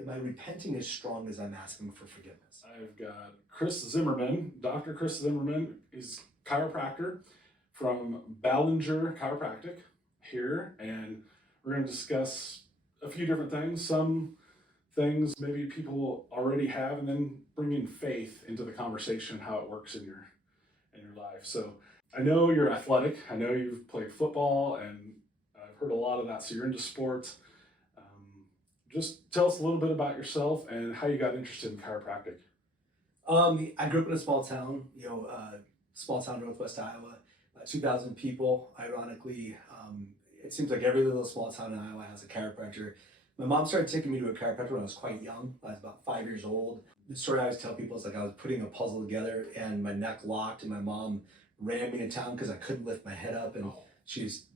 am I repenting as strong as I'm asking for forgiveness? I've got Chris Zimmerman, Dr. Chris Zimmerman. He's chiropractor from Ballinger Chiropractic here, and we're going to discuss a few different things. Some things maybe people already have, and then bringing faith into the conversation, how it works in your life. So I know you're athletic. I know you've played football, and I've heard a lot of that. So you're into sports. Just tell us a little bit about yourself and how you got interested in chiropractic. I grew up in a small town, small town, Northwest Iowa, about 2,000 people. Ironically, it seems like every little small town in Iowa has a chiropractor. My mom started taking me to a chiropractor when I was quite young. I was about 5 years old. The story I always tell people is like I was putting a puzzle together and my neck locked, and my mom ran me to town because I couldn't lift my head up, and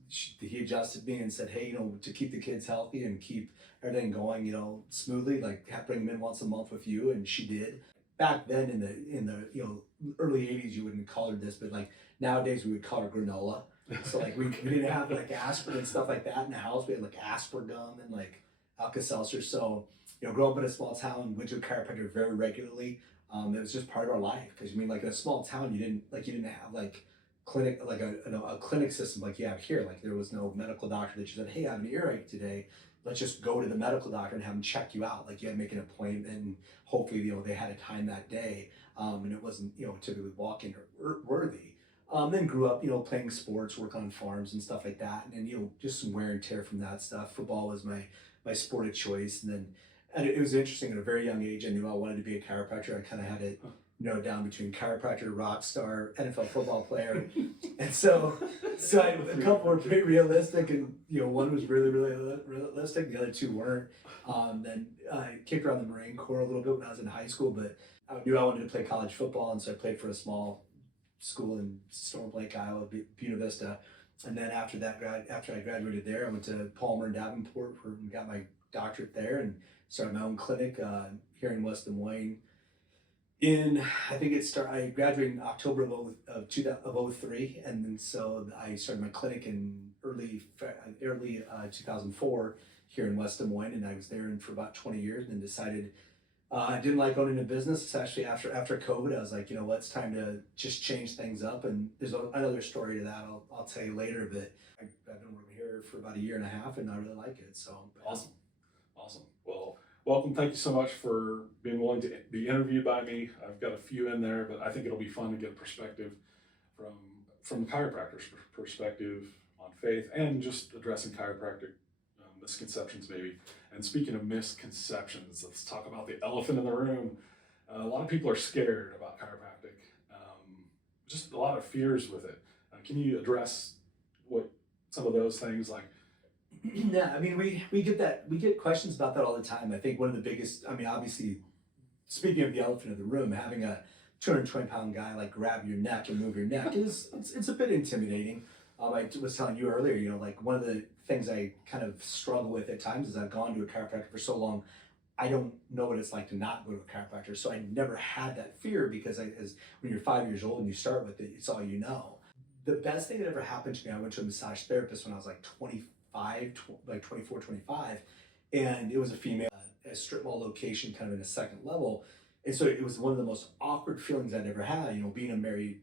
he adjusted me and said, hey, to keep the kids healthy and keep everything going, smoothly, like bring them in once a month with you, and she did. Back then in the early 80s, you wouldn't call her this, but like nowadays we would call her granola. So like we didn't have like aspirin and stuff like that in the house. We had like Aspergum and like Alka-Seltzer. So growing up in a small town, went to a chiropractor very regularly. It was just part of our life, because like in a small town, you didn't have like clinic, like a clinic system like you have here. Like there was no medical doctor that you said, hey, I have an earache today, let's just go to the medical doctor and have them check you out. Like you had to make an appointment, and hopefully they had a time that day, and it wasn't typically walk-in or worthy. Then grew up playing sports, work on farms and stuff like that, and then just some wear and tear from that stuff. Football was my sport of choice, and it was interesting. At a very young age, I knew I wanted to be a chiropractor. I kind of had it narrowed down between chiropractor, rock star, NFL football player. And so a couple were pretty realistic, and one was really, really realistic. The other two weren't. Then I kicked around the Marine Corps a little bit when I was in high school, but I knew I wanted to play college football, and so I played for a small school in Storm Lake, Iowa, Buena Vista. And then after I graduated there, I went to Palmer and Davenport and got my doctorate there, and started my own clinic here in West Des Moines. I graduated in October of 2003, and then so I started my clinic in early 2004 here in West Des Moines, and I was there for about 20 years, and then decided I didn't like owning a business. Especially after COVID, I was like, it's time to just change things up. And there's another story to that I'll tell you later, but I've been working here for about a year and a half, and I really like it. So awesome. Well, welcome. Thank you so much for being willing to be interviewed by me. I've got a few in there, but I think it'll be fun to get a perspective from the chiropractor's perspective on faith, and just addressing chiropractic misconceptions maybe. And speaking of misconceptions, let's talk about the elephant in the room. A lot of people are scared about chiropractic, just a lot of fears with it. Can you address what some of those things like? Yeah, I mean, we get questions about that all the time. I think one of the biggest, obviously, speaking of the elephant in the room, having a 220-pound guy like grab your neck and move your neck it's a bit intimidating. I was telling you earlier, like one of the things I kind of struggle with at times is I've gone to a chiropractor for so long, I don't know what it's like to not go to a chiropractor. So I never had that fear, because when you're 5 years old and you start with it, it's all you know. The best thing that ever happened to me, I went to a massage therapist when I was like 24, 25, and it was a female, a strip mall location, kind of in a second level. And so it was one of the most awkward feelings I'd ever had, being a married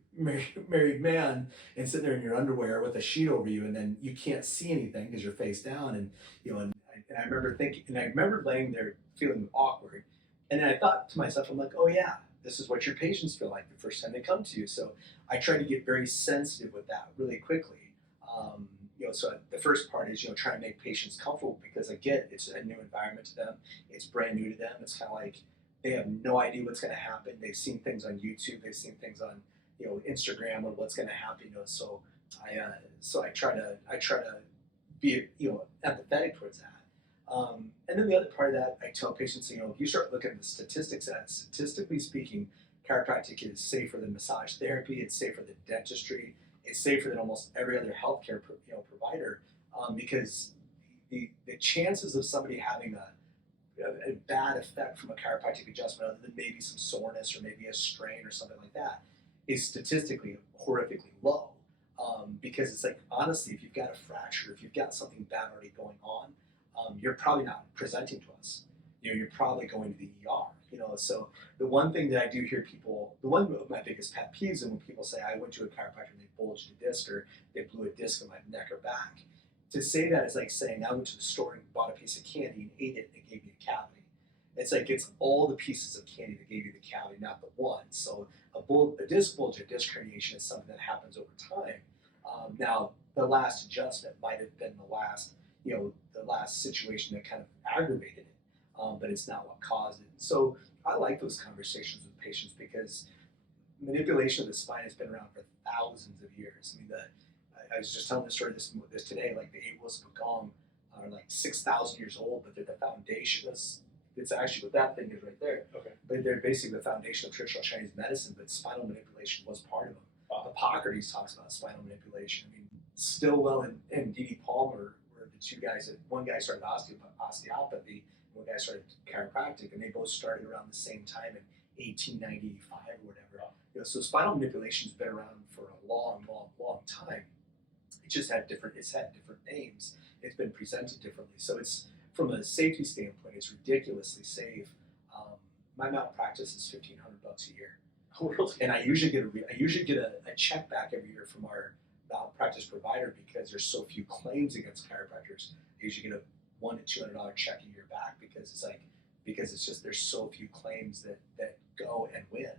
man and sitting there in your underwear with a sheet over you, and then you can't see anything because you're face down. And I remember laying there feeling awkward. And then I thought to myself, I'm like, oh yeah, this is what your patients feel like the first time they come to you. So I try to get very sensitive with that really quickly. So the first part is, trying to make patients comfortable, because I get it's a new environment to them. It's brand new to them. It's kind of like they have no idea what's going to happen. They've seen things on YouTube. They've seen things on, Instagram on what's going to happen. So I try to be, empathetic towards that. And then the other part of that, I tell patients, if you start looking at the statistics, statistically speaking, chiropractic is safer than massage therapy. It's safer than dentistry. It's safer than almost every other healthcare provider, because the chances of somebody having a bad effect from a chiropractic adjustment, other than maybe some soreness or maybe a strain or something like that, is statistically horrifically low. Because it's like, honestly, if you've got a fracture, if you've got something bad already going on, you're probably not presenting to us. you're probably going to the ER. So the one thing that I do hear people, the one of my biggest pet peeves is when people say I went to a chiropractor and they bulged a disc or they blew a disc in my neck or back. To say that is like saying I went to the store and bought a piece of candy and ate it and it gave me a cavity. It's like it's all the pieces of candy that gave you the cavity, not the one. So a disc bulge or disc herniation is something that happens over time. Now, the last adjustment might have been the last situation that kind of aggravated it, but it's not what caused it. So I like those conversations with patients because manipulation of the spine has been around for thousands of years. I mean, I was just telling the story this today. Like the 8 wheels of a gong are like 6,000 years old, but they're the foundation. It's actually what that thing is right there. Okay. But they're basically the foundation of traditional Chinese medicine. But spinal manipulation was part of them. Hippocrates talks about spinal manipulation. I mean, Stillwell and D.D. Palmer were the two guys that one guy started osteopathy, one guy started chiropractic, and they both started around the same time in 1895 or whatever. So spinal manipulation has been around for a long, long, long time. It's had different names. It's been presented differently. So it's from a safety standpoint, it's ridiculously safe. My malpractice is $1,500 a year. Oh, really? And I usually get a check back every year from our malpractice provider because there's so few claims against chiropractors. I usually get a $100 to $200 check a year back because it's just there's so few claims that go and win.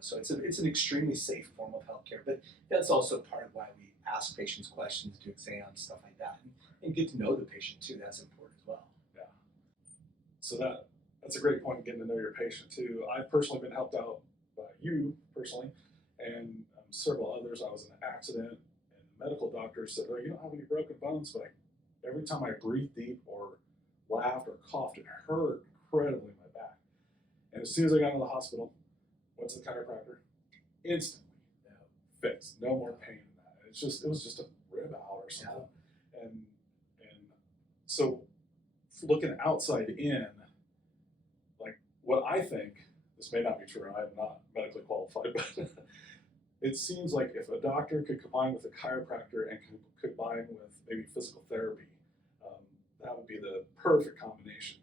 So it's an extremely safe form of healthcare, but that's also part of why we ask patients questions, do exams, stuff like that, and get to know the patient too. That's important as well. Yeah. So that's a great point, getting to know your patient too. I've personally been helped out by you personally, and several others. I was in an accident, and the medical doctor said, "Oh, you don't have any broken bones," but every time I breathed deep or laughed or coughed, it hurt incredibly in my back. And as soon as I got into the hospital, went to the chiropractor, instantly fixed. No more pain in that. It was just a rib out or something. Yeah. And so looking outside in, like what I think, this may not be true, I'm not medically qualified, but it seems like if a doctor could combine with a chiropractor and could combine with maybe physical therapy, that would be the perfect combination,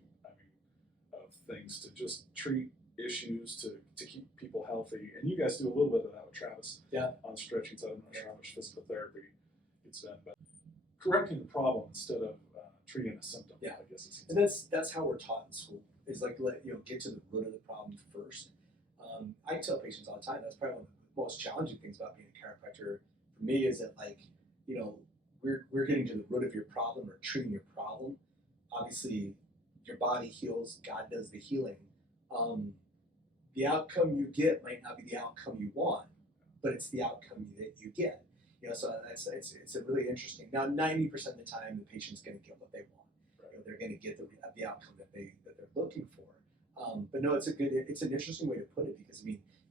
of things to just treat issues, to keep people healthy. And you guys do a little bit of that with Travis. Yeah. On stretching side. I'm not sure how much physical therapy it's done, but correcting the problem instead of treating a symptom. Yeah. I guess it's. And that's how we're taught in school. Is like get to the root of the problem first. I tell patients all the time that's probably one of the most challenging things about being a chiropractor for me is that we're getting to the root of your problem or treating your problem. Obviously, your body heals. God does the healing. The outcome you get might not be the outcome you want, but it's the outcome that you get. So it's a really interesting. Now, 90% of the time, the patient's going to get what they want. Right. They're going to get the outcome that they're looking for. But no, it's an interesting way to put it because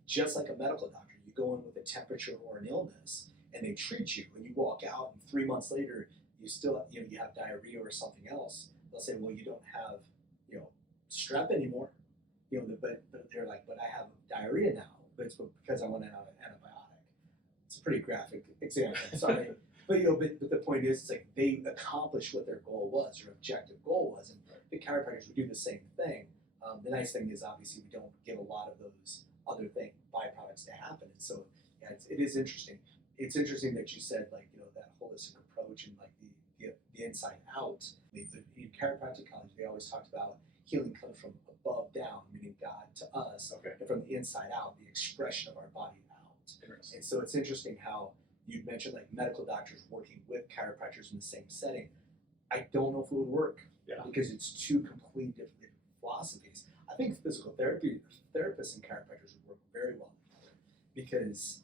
just like a medical doctor, you go in with a temperature or an illness, and they treat you, and you walk out, and 3 months later, you still you have diarrhea or something else. They'll say, well, you don't have strep anymore. But they're like, but I have diarrhea now. But it's because I want an antibiotic. It's a pretty graphic example. Sorry, but the point is, it's like they accomplished what their goal was, their objective goal was, and the chiropractors would do the same thing. The nice thing is, obviously, we don't get a lot of those other byproducts to happen. And so, yeah, it is interesting. It's interesting that you said that holistic approach and the inside out. In chiropractic college, they always talked about healing comes from above down, meaning God to us, and from the inside out, the expression of our body out. And so it's interesting how you mentioned medical doctors working with chiropractors in the same setting. I don't know if it would work because it's two completely different philosophies. I think physical therapy therapists and chiropractors would work very well together because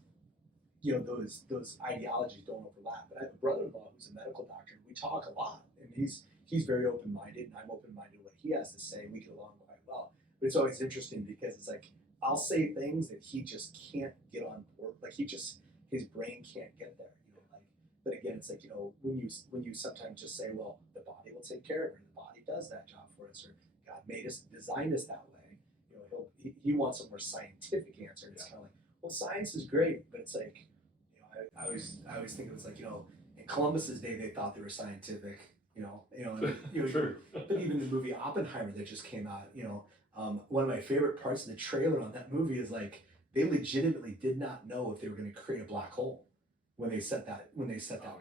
those ideologies don't overlap. But I have a brother-in-law who's a medical doctor, and we talk a lot, and he's very open-minded, and I'm open-minded to what he has to say. We get along quite well. But it's always interesting because it's like I'll say things that he just can't get on board. His brain can't get there. But again, it's like when you sometimes just say, well, the body will take care of it, or the body does that job for us, or God designed us that way. He wants a more scientific answer. And it's kind of like, well, science is great, but it's like I always think it was like in Columbus's day they thought they were scientific. True. But even the movie Oppenheimer that just came out, one of my favorite parts of the trailer on that movie is like they legitimately did not know if they were going to create a black hole when they set that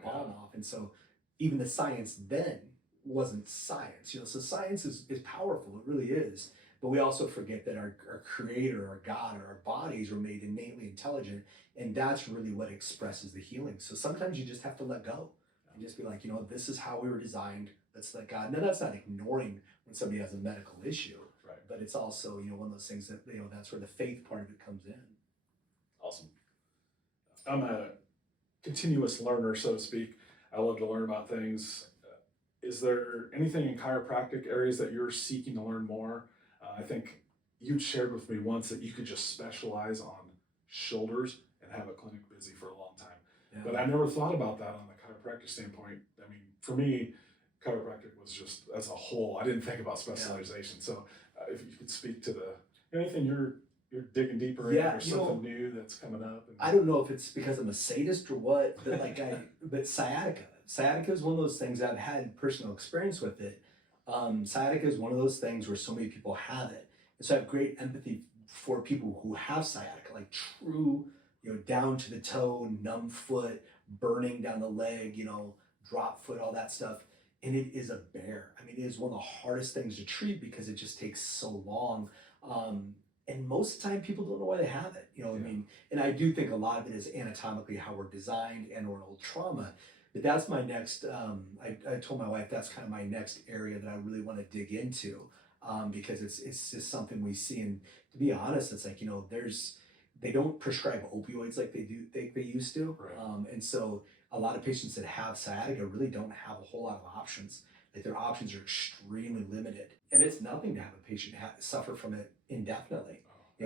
bomb off, and so even the science then wasn't science. So science is powerful, it really is. But we also forget that our creator, our God, or our bodies were made innately intelligent, and that's really what expresses the healing. So sometimes you just have to let go and just be like, this is how we were designed. Let's let God. Now that's not ignoring when somebody has a medical issue, right? But it's also one of those things that that's where the faith part of it comes in. Awesome. I'm a continuous learner, so to speak. I love to learn about things. Is there anything in chiropractic areas that you're seeking to learn more? I think you'd shared with me once that you could just specialize on shoulders and have a clinic busy for a long time. Yeah. But I never thought about that on the chiropractic standpoint. I mean, for me, chiropractic was just as a whole. I didn't think about specialization. Yeah. So if you could speak to anything you're digging deeper into, or something new that's coming up. I don't know if it's because I'm a sadist or what, but but sciatica. Sciatica is one of those things I've had personal experience with it. Sciatica is one of those things where so many people have it. And so I have great empathy for people who have sciatica, like true, down to the toe, numb foot, burning down the leg, drop foot, all that stuff. And it is a bear. I mean, it is one of the hardest things to treat because it just takes so long. And most of the time people don't know why they have it, I mean, and I do think a lot of it is anatomically how we're designed and or an old trauma. But that's my next, I told my wife that's kind of my next area that I really want to dig into, because it's just something we see. And to be honest, it's like, they don't prescribe opioids like they used to. Right. And so a lot of patients that have sciatica really don't have a whole lot of options. Like their options are extremely limited. And it's nothing to have a patient suffer from it indefinitely.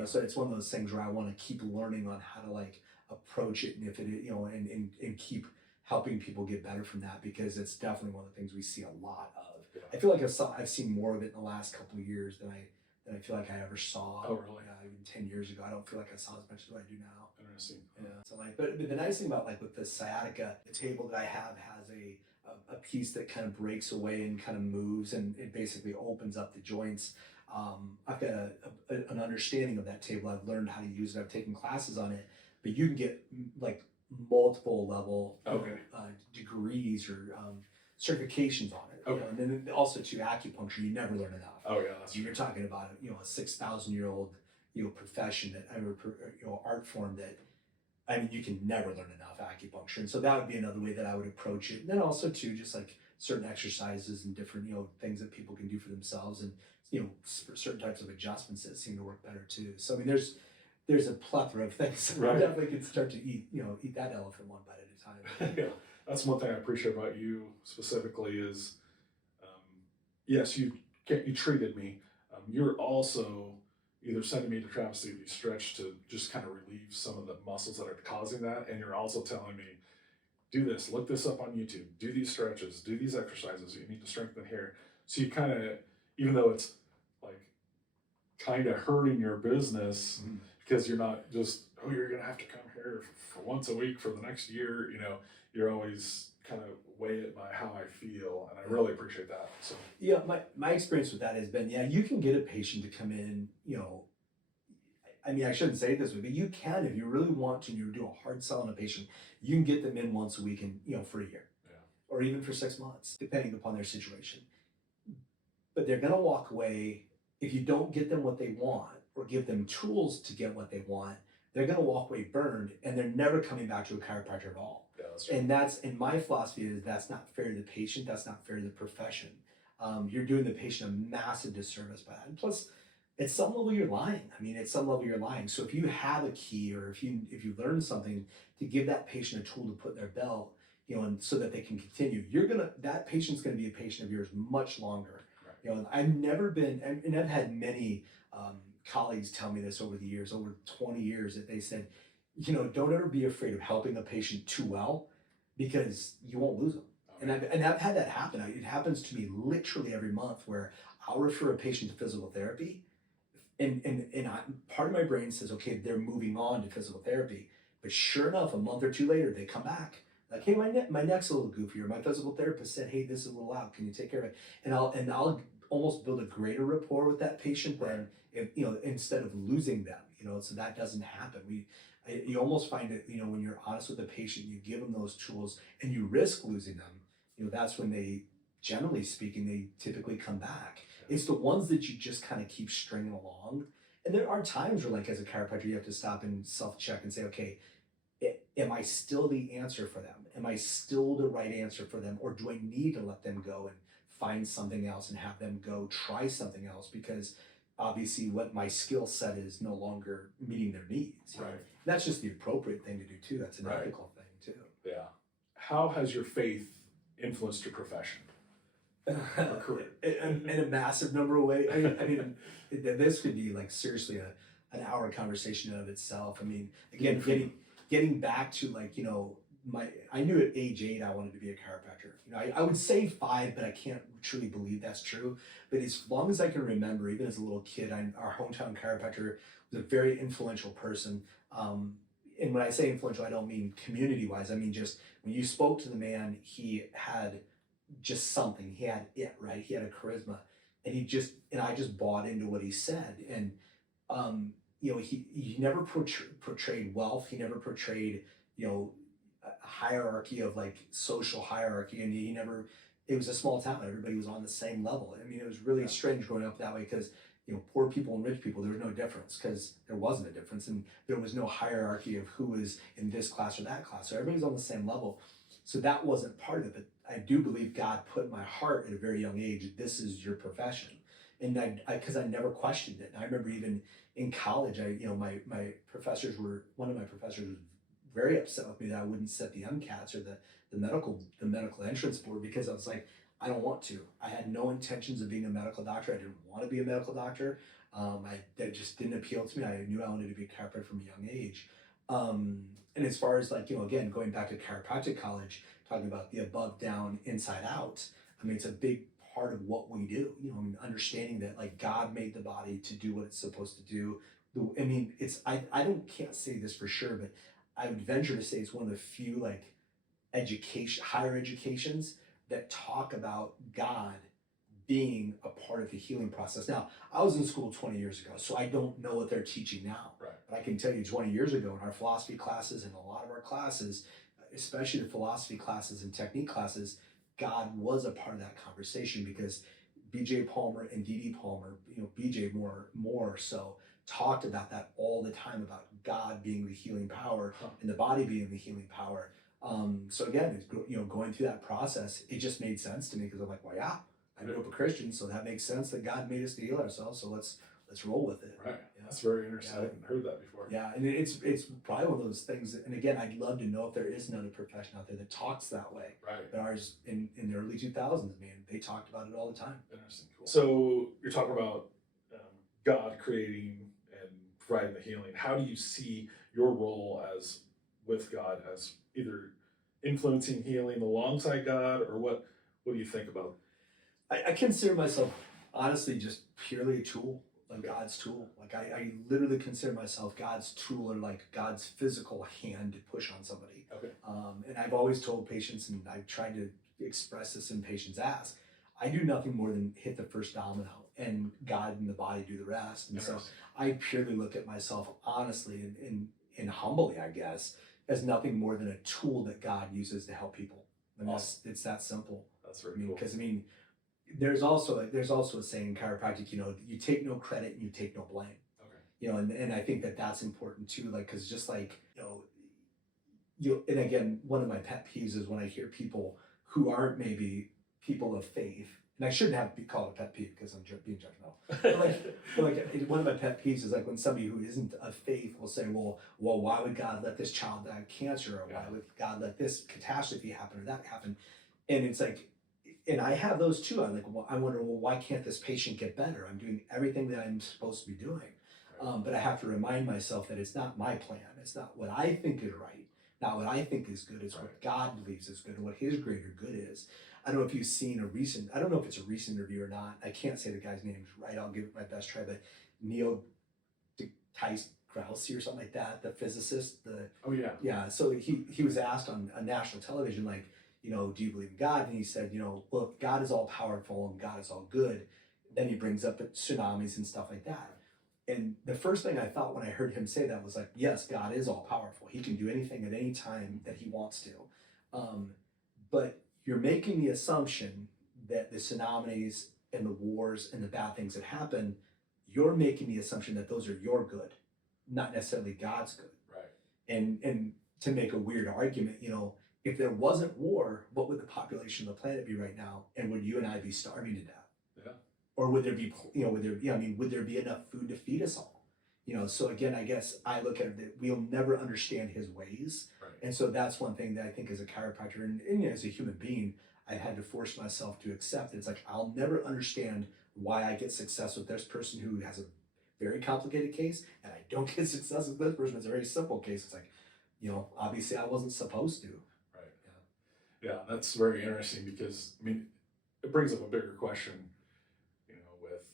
So it's one of those things where I want to keep learning on how to approach it, and if it, and keep helping people get better from that, because it's definitely one of the things we see a lot of. Yeah. I feel like I've seen more of it in the last couple of years than I feel like I ever saw. Oh, really? Even 10 years ago, I don't feel like I saw as much as what I do now. Interesting. Yeah. So but the nice thing about with the sciatica, the table that I have has a piece that kind of breaks away and kind of moves, and it basically opens up the joints. I've got an understanding of that table. I've learned how to use it. I've taken classes on it, but you can get multiple level degrees or certifications on it. Okay. And then also to acupuncture, you never learn enough. Oh yeah, that's You're talking about a 6,000-year-old profession that art form that, I mean, you can never learn enough acupuncture. And so that would be another way that I would approach it. And then also too, just like certain exercises and different things that people can do for themselves, and certain types of adjustments that seem to work better too. So I mean, there's a plethora of things. Right. I definitely can start to eat that elephant one bite at a time. Yeah, that's one thing I appreciate about you specifically is, yes, you treated me. You're also either sending me to Travis to stretch to just kind of relieve some of the muscles that are causing that, and you're also telling me, do this, look this up on YouTube, do these stretches, do these exercises, you need to strengthen here. So you kind of, even though it's kind of hurting your business, because you're not just, you're going to have to come here for once a week for the next year, you're always kind of weigh it by how I feel, and I really appreciate that. So yeah, my experience with that has been, you can get a patient to come in, I mean, I shouldn't say it this way, but you can, if you really want to, and you do a hard sell on a patient, you can get them in once a week and for a year, or even for 6 months, depending upon their situation. But they're going to walk away if you don't get them what they want or give them tools to get what they want. They're going to walk away burned, and they're never coming back to a chiropractor at all. Yeah, that's true. And my philosophy is that's not fair to the patient. That's not fair to the profession. You're doing the patient a massive disservice by that. And plus, at some level, you're lying. I mean, at some level, you're lying. So if you have a key, or if you learn something, to give that patient a tool to put in their belt, and so that they can continue, that patient's going to be a patient of yours much longer. Right. I've never been, and I've had many colleagues tell me this over the years, over 20 years, that they said, don't ever be afraid of helping a patient too well, because you won't lose them. Okay. And I've had that happen. It happens to me literally every month, where I'll refer a patient to physical therapy, and part of my brain says, okay, they're moving on to physical therapy. But sure enough, a month or two later, they come back. Like, hey, my neck's a little goofy, or my physical therapist said, hey, this is a little out. Can you take care of it? And I'll almost build a greater rapport with that patient than if, instead of losing them, so that doesn't happen. You almost find it, when you're honest with the patient, you give them those tools and you risk losing them, that's when they, generally speaking, they typically come back. It's the ones that you just kind of keep stringing along. And there are times where, like, as a chiropractor, you have to stop and self-check and say, okay, am I still the answer for them? Am I still the right answer for them? Or do I need to let them go and find something else and have them go try something else? Because obviously what my skill set is no longer meeting their needs. Right. That's just the appropriate thing to do too. That's an ethical thing too. Yeah. How has your faith influenced your profession? In a massive number of ways. I mean, this could be like seriously an hour conversation in of itself. I mean, again, getting back to, like, I knew at age 8 I wanted to be a chiropractor. I would say 5, but I can't truly believe that's true. But as long as I can remember, even as a little kid, our hometown chiropractor was a very influential person. And when I say influential, I don't mean community-wise. I mean just when you spoke to the man, he had just something. He had it, right? He had a charisma, and I just bought into what he said. And he never portrayed wealth. He never portrayed, a hierarchy of, like, social hierarchy, and it was a small town. Everybody was on the same level. I mean, it was really strange growing up that way, because poor people and rich people, there was no difference, because there wasn't a difference, and there was no hierarchy of who was in this class or that class. So everybody's on the same level. So that wasn't part of it. But I do believe God put in my heart at a very young age, this is your profession. And because I never questioned it. And I remember even in college, my professors one of my professors was very upset with me that I wouldn't set the MCATs or the medical entrance board, because I was like, I don't want to. I had no intentions of being a medical doctor. I didn't want to be a medical doctor. That just didn't appeal to me. I knew I wanted to be a chiropractor from a young age. And as far as, like, again, going back to chiropractic college, talking about the above, down, inside out, I mean, it's a big part of what we do, understanding that, like, God made the body to do what it's supposed to do. I mean, can't say this for sure, but I would venture to say it's one of the few, like, higher educations that talk about God being a part of the healing process. Now, I was in school 20 years ago, so I don't know what they're teaching now. Right. But I can tell you 20 years ago in our philosophy classes and a lot of our classes, especially the philosophy classes and technique classes, God was a part of that conversation, because B.J. Palmer and D.D. Palmer, B.J. more so, talked about that all the time, about God being the healing power and the body being the healing power. So again, going through that process, it just made sense to me, because I'm like, well, yeah, I grew up a Christian, so that makes sense that God made us to heal ourselves. So let's roll with it. Right. Yeah. That's very interesting. I hadn't heard that before. Yeah, and it's probably one of those things that, and again, I'd love to know if there is another profession out there that talks that way. Right. But ours in the early 2000s, they talked about it all the time. Interesting. Cool. So you're talking about God creating and providing the healing. How do you see your role with God as either influencing healing alongside God, or what do you think about? I consider myself, honestly, just purely a tool, like God's tool. Like I literally consider myself God's tool, or like God's physical hand to push on somebody. Okay. And I've always told patients, and I've tried to express this in patients ask, I do nothing more than hit the first domino, and God and the body do the rest. And so I purely look at myself honestly and humbly, I guess, as nothing more than a tool that God uses to help people. And it's that simple. That's very cool. Because there's also a saying in chiropractic, you take no credit and you take no blame. Okay. And I think that's important too. Like, because just like, and again, one of my pet peeves is when I hear people who aren't maybe people of faith, and I shouldn't have to be called a pet peeve because I'm being judgmental. But one of my pet peeves is like when somebody who isn't of faith will say, well, why would God let this child die of cancer, or why would God let this catastrophe happen or that happen? And it's like, and I have those too. I'm like, I wonder, why can't this patient get better? I'm doing everything that I'm supposed to be doing. But I have to remind myself that it's not my plan. It's not what I think is right. Not what I think is good. It's what God believes is good and what His greater good is. I don't know if you've seen I don't know if it's a recent interview or not. I can't say the guy's name is right. I'll give it my best try. But Neil deGrasse Krause or something like that, the physicist, the Oh yeah. yeah. So he was asked on national television, like, do you believe in God? And he said, well, if God is all powerful and God is all good, then he brings up tsunamis and stuff like that. And the first thing I thought when I heard him say that was like, yes, God is all powerful. He can do anything at any time that he wants to. But you're making the assumption that the tsunamis and the wars and the bad things that happen, you're making the assumption that those are your good, not necessarily God's good. Right. And to make a weird argument, if there wasn't war, what would the population of the planet be right now? And would you and I be starving to death? Yeah. Or would there be, would there be enough food to feed us all? So again, I guess I look at it that we'll never understand his ways. Right. And so that's one thing that I think as a chiropractor and as a human being, I've had to force myself to accept. It's like, I'll never understand why I get success with this person who has a very complicated case, and I don't get success with this person. It's a very simple case. It's like, obviously I wasn't supposed to. Right. Yeah, that's very interesting because, it brings up a bigger question, with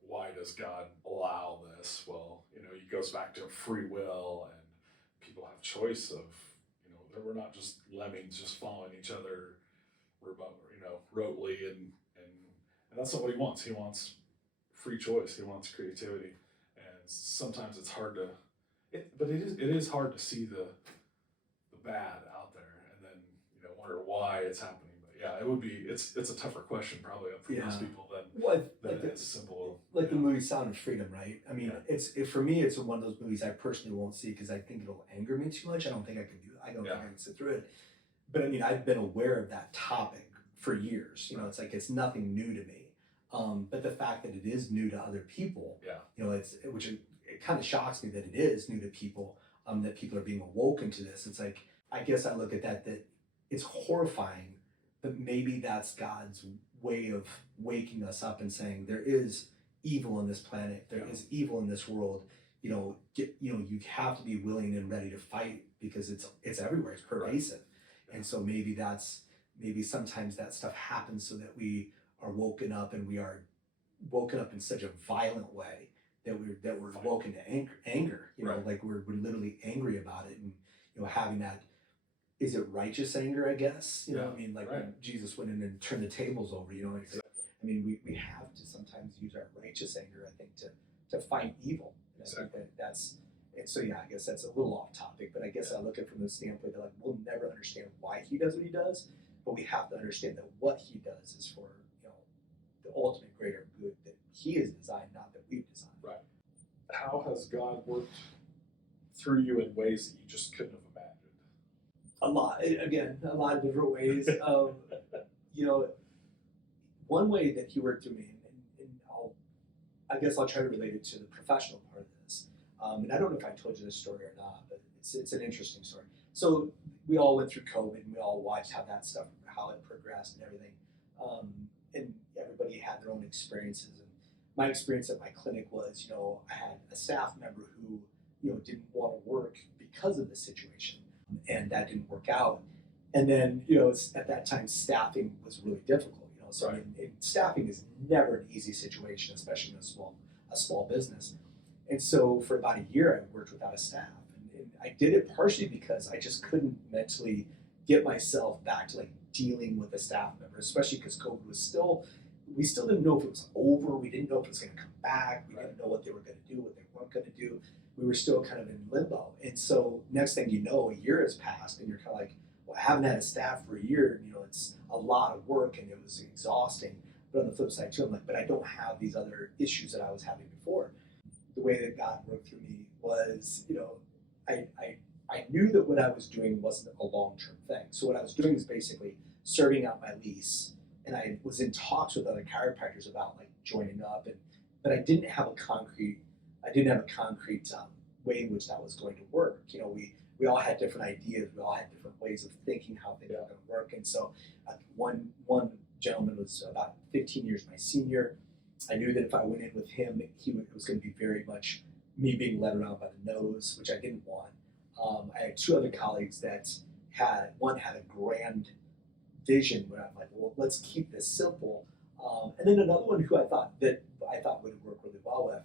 why does God allow this? Well, it goes back to free will, and people have choice of, we're not just lemmings just following each other, rotely, and that's not what he wants. He wants free choice. He wants creativity, and sometimes it's hard to, but it is hard to see the bad out there, and then wonder why it's happening. But yeah, it's a tougher question probably for most people than it's simple. Like the movie Sound of Freedom, right? For me, it's one of those movies I personally won't see because I think it'll anger me too much. I don't think I can do it. I don't think I can sit through it. But I've been aware of that topic for years. It's like it's nothing new to me. But the fact that it is new to other people, it kind of shocks me that it is new to people. That people are being awoken to this. It's like, I guess I look at that it's horrifying, but maybe that's God's way of waking us up and saying there is evil in this planet, there is evil in this world. You have to be willing and ready to fight because it's everywhere, it's pervasive. Right. And so maybe sometimes that stuff happens so that we are woken up, and we are woken up in such a violent way that we're woken to anger. Like we're literally angry about it, and having that. Is it righteous anger, I guess? When Jesus went in and turned the tables over, we have to sometimes use our righteous anger, I think, to fight evil. And exactly. I think and so I guess that's a little off topic, but I guess I look at it from the standpoint that we'll never understand why he does what he does, but we have to understand that what he does is for, the ultimate greater good that he has designed, not that we've designed. Right. How has God worked through you in ways that you just couldn't have imagined? A lot of different ways. One way that he worked through me, and I guess I'll try to relate it to the professional part of this. And I don't know if I told you this story or not, but it's an interesting story. So we all went through COVID, and we all watched how it progressed and everything. And everybody had their own experiences. And my experience at my clinic was, I had a staff member who, didn't want to work because of the situation. And that didn't work out. And then, at that time, staffing was really difficult. So right. Staffing is never an easy situation, especially in a small business. And so for about a year, I worked without a staff, and I did it partially because I just couldn't mentally get myself back to dealing with a staff member, especially because COVID was we still didn't know if it was over. We didn't know if it was going to come back. We didn't know what they were going to do, what they weren't going to do. We were still kind of in limbo. And so next thing you know, a year has passed, and you're kind of like, well, I haven't had a staff for a year. And, it's a lot of work, and it was exhausting. But on the flip side too, I'm like, but I don't have these other issues that I was having before. The way that God worked through me was, I knew that what I was doing wasn't a long-term thing. So what I was doing is basically serving out my lease, and I was in talks with other chiropractors about joining up, but I didn't have a concrete way in which that was going to work. We all had different ideas. We all had different ways of thinking how things were going to work. And so one gentleman was about 15 years my senior. I knew that if I went in with him, it was going to be very much me being led around by the nose, which I didn't want. I had two other colleagues that one had a grand vision where I'm like, well, let's keep this simple. And then another one who I thought would work really well with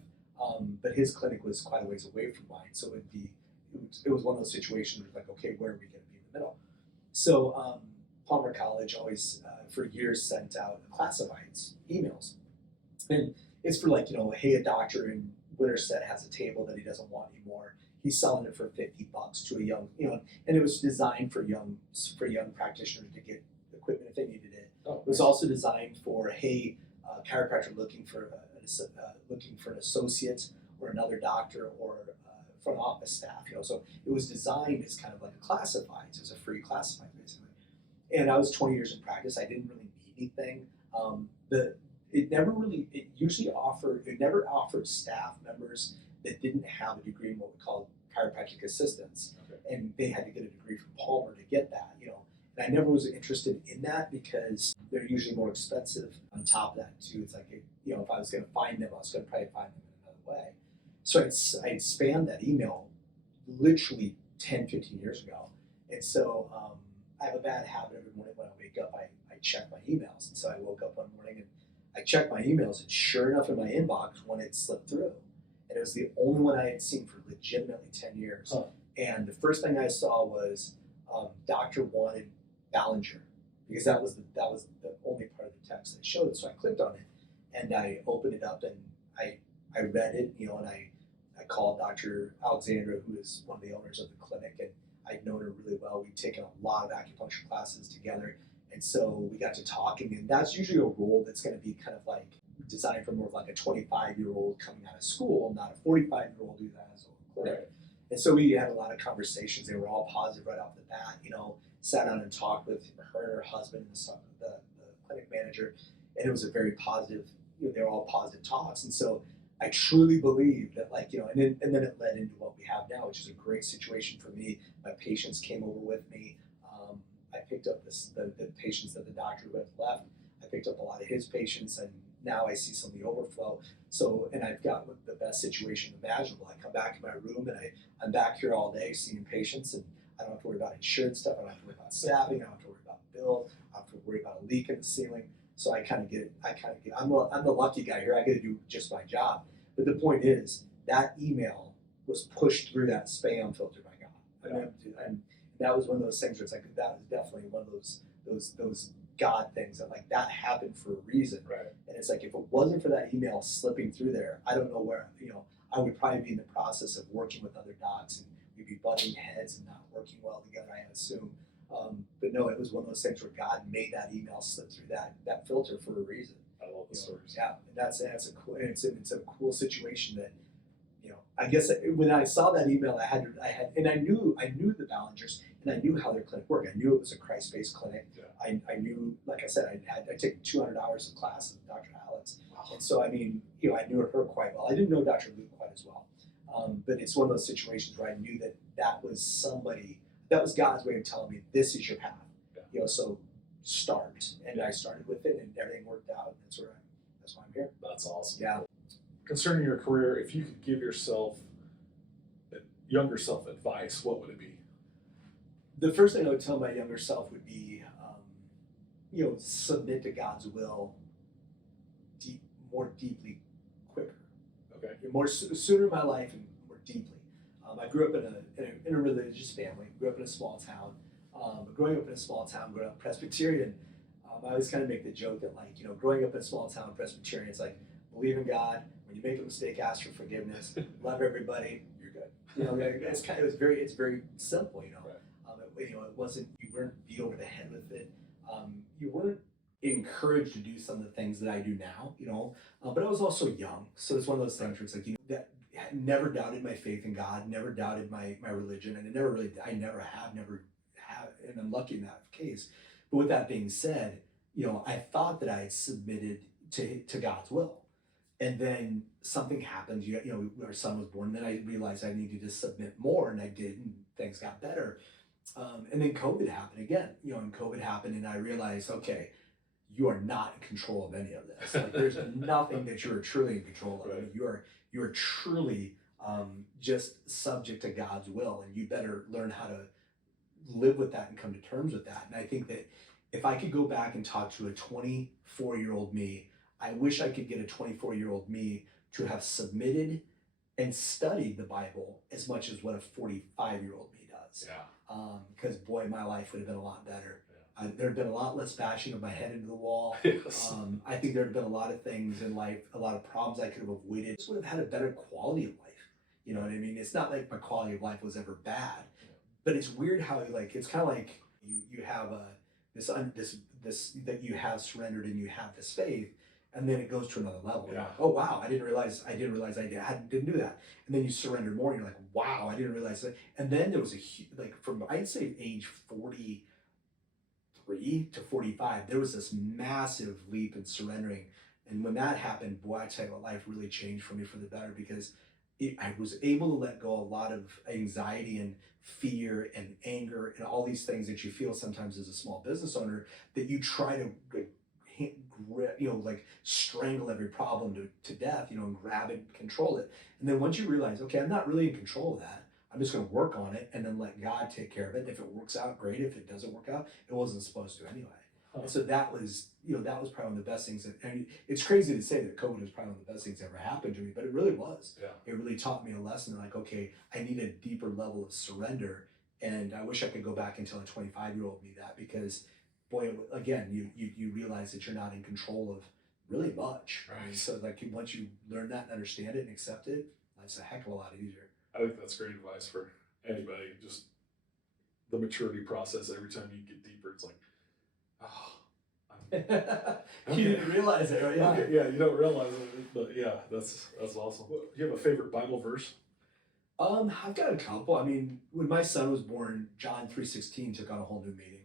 but his clinic was quite a ways away from mine, so it was one of those situations where like, okay, where are we going to be in the middle? So Palmer College always, for years, sent out classifieds emails, and it's for like, hey, a doctor in Winterset has a table that he doesn't want anymore. He's selling it for $50 to a young, and it was designed for young practitioners to get equipment if they needed it. Oh, It was also designed for, hey, chiropractor looking for an associate or another doctor or front office staff. So it was designed as kind of like a classified. So it was a free classified basically. And I was 20 years in practice. I didn't really need anything. It never offered staff members that didn't have a degree in what we call chiropractic assistance, and they had to get a degree from Palmer to get that. And I never was interested in that because they're usually more expensive. On top of that, too, it's like if I was going to find them, I was going to probably find them in another way. So I'd spammed that email literally 10, 15 years ago, and so I have a bad habit every morning when I wake up, I check my emails, and so I woke up one morning and I checked my emails, and sure enough, in my inbox, one had slipped through, and it was the only one I had seen for legitimately 10 years. Huh. And the first thing I saw was doctor wanted Ballinger, because that was the only part of the text that showed it. So I clicked on it, and I opened it up, and I read it, and I called Dr. Alexandra, who is one of the owners of the clinic, and I'd known her really well. We'd taken a lot of acupuncture classes together. And so we got to talking, and that's usually a role that's going to be kind of like designed for more of like a 25-year-old coming out of school, not a 45-year-old who has a clinic. Right. And so we had a lot of conversations. They were all positive right off the bat. Sat down and talked with her and her husband, the clinic manager, and it was a very positive. They were all positive talks. And so I truly believe that, and then it led into what we have now, which is a great situation for me. My patients came over with me. I picked up the patients that the doctor had left. I picked up a lot of his patients, and now I see some of the overflow. So, and I've got the best situation imaginable. I come back in my room, and I'm back here all day seeing patients, and I don't have to worry about insurance stuff. I don't have to worry about staffing. I don't have to worry about bills. I don't have to worry about a leak in the ceiling. So I'm the lucky guy here. I get to do just my job. But the point is, that email was pushed through that spam filter I got. And that was one of those things where it's like, that was definitely one of those God things that happened for a reason. Right. And it's like, if it wasn't for that email slipping through there, I don't know where, I would probably be in the process of working with other docs, and we'd be butting heads and not working well together, I assume. But no, it was one of those things where God made that email slip through that filter for a reason. I love the stories. Yeah, and that's a cool, and it's a cool situation that, I guess when I saw that email, and I knew the Ballingers, and I knew how their clinic worked. I knew it was a Christ-based clinic. Yeah. I knew, like I said, I take 200 hours of class with Dr. Alex, and so I knew her quite well. I didn't know Dr. Luke quite as well, but it's one of those situations where I knew that was God's way of telling me, this is your path. Yeah. So start, and I started with it, and everything worked out. And that's why I'm here. That's awesome. Yeah. Concerning your career, if you could give younger self advice, what would it be? The first thing I would tell my younger self would be, submit to God's will more deeply, quicker. Okay. Sooner in my life and more deeply. I grew up in a religious family. Grew up in a small town. Growing up in a small town, growing up Presbyterian, I always kind of make the joke that growing up in a small town Presbyterian, it's like, believe in God. When you make a mistake, ask for forgiveness. Love everybody. You're good. It's very simple. Right. It wasn't. You weren't beat over the head with it. You weren't encouraged to do some of the things that I do now. But I was also young, so it's one of those things where it's like that. Never doubted my faith in God. Never doubted my religion, and I never have, and I'm lucky in that case. But with that being said, I thought that I had submitted to God's will. And then something happened, our son was born, and then I realized I needed to submit more, and I did, and things got better. And then COVID happened again, and COVID happened, and I realized, okay, you are not in control of any of this. There's nothing that you are truly in control of. Right. You are truly just subject to God's will, and you better learn how to live with that and come to terms with that. And I think that if I could go back and talk to a 24-year-old me, I wish I could get a 24-year-old me to have submitted and studied the Bible as much as what a 45-year-old me does. Yeah. Because boy, my life would have been a lot better. Yeah. There'd been a lot less bashing of my head into the wall. Yes. I think there'd been a lot of things in life, a lot of problems I could have avoided. I just would have had a better quality of life. You know what I mean? It's not like my quality of life was ever bad, but it's weird how like it's kind of like you have this that you have surrendered and you have this faith, and then it goes to another level. Yeah. Like, oh wow, I didn't realize I didn't do that, and then you surrender more, and you're like, wow, I didn't realize that. And then there was like from I'd say age 43 to 45, there was this massive leap in surrendering, and when that happened, boy, I tell you what, life really changed for me for the better because I was able to let go a lot of anxiety and fear and anger and all these things that you feel sometimes as a small business owner that you try to like strangle every problem to death, and grab it and control it. And then once you realize, okay, I'm not really in control of that, I'm just going to work on it and then let God take care of it. And if it works out, great. If it doesn't work out, it wasn't supposed to anyway. And so that was probably one of the best things. And it's crazy to say that COVID was probably one of the best things that ever happened to me, but it really was. Yeah. It really taught me a lesson. Like, okay, I need a deeper level of surrender, and I wish I could go back and tell a 25-year-old me that because, boy, again, you realize that you're not in control of really much. Right. So like once you learn that and understand it and accept it, life's a heck of a lot easier. I think that's great advice for anybody. Just the maturity process. Every time you get deeper, it's like, oh, You didn't realize it, right? Yeah. Okay, yeah, you don't realize it, but yeah, that's awesome. Do you have a favorite Bible verse? I've got a couple. I mean, when my son was born, John 3:16 took on a whole new meaning.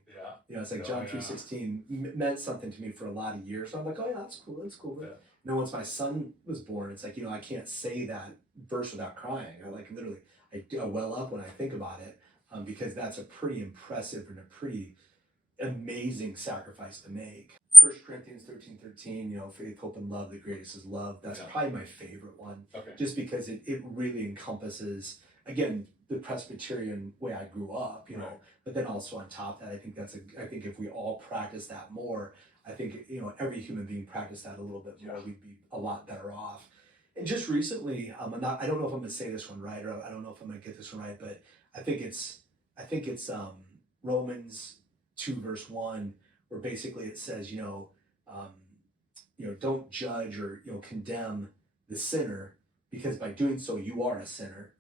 Yeah. It's like Oh, John yeah. 3:16 meant something to me for a lot of years. So I'm like, oh yeah, that's cool. But Yeah. then once my son was born, it's like, I can't say that verse without crying. I like literally, I well up when I think about it, because that's a pretty impressive and a pretty amazing sacrifice to make. 1 Corinthians 13:13, faith, hope, and love, the greatest is love. That's Yeah. probably my favorite one. Okay. Just because it really encompasses, again, the Presbyterian way I grew up, Right. but then also on top of that, I think if we all practice that more, I think, every human being practiced that a little bit more, Yeah. we'd be a lot better off. And just recently, I don't know if I'm going to say this one right, or I don't know if I'm going to get this one right, but I think it's Romans 2 verse 1, where basically it says, don't judge or condemn the sinner, because by doing so you are a sinner,